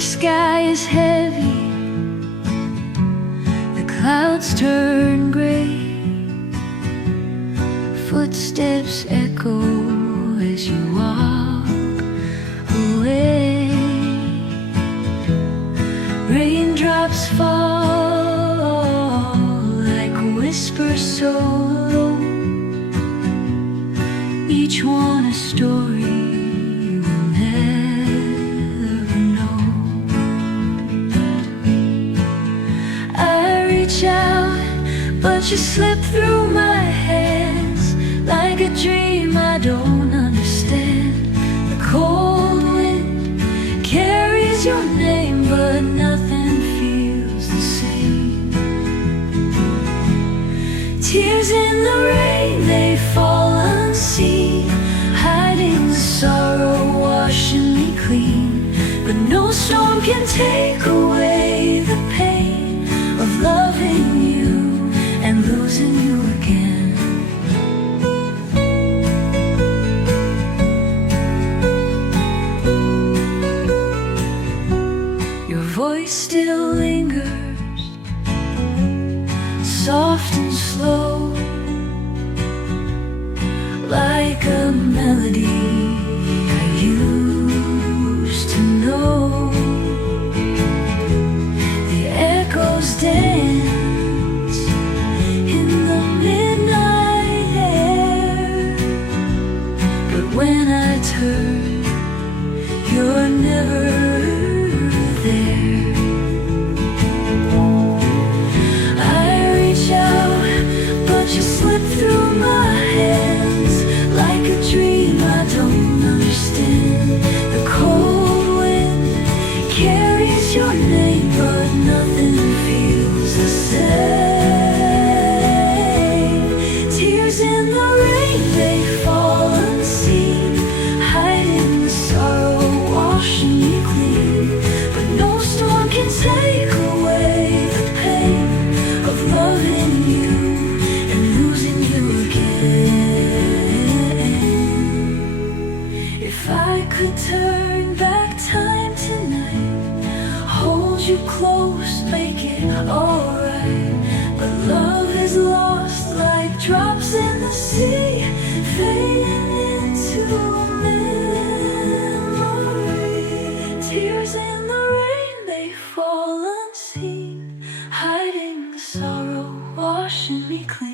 Sky is heavy, the clouds turn gray, footsteps echo as you walk away. Raindrops fall like whispers so low, each one a story we'll never know. I reach out, but you slip through my hands like a dream I don't understand. The cold wind carries your name, but nothing feels the same. Tears in the rain, they fall unseen, hiding the sorrow, washing me clean. But no storm can take away the pain of loving you and losing you again. Your voice still lingers, soft and slow, like a melody I used to know. The echoes dance in the midnight air, but when I turn, you're never there. I reach out, but you slip through my hands like a dream I don't understand. The cold wind carries your name, but nothing feels the same. Tears in the rain, they fall unseen, hiding the sorrow, washing me clean. But no storm can take away the pain of loving you and losing you again. If I could turn back time tonight, hold you close, make it alright. But love is lost like drops in the sea, fading into a memory. Tears in the rain, they fall unseen, hiding the sorrow, washing me clean.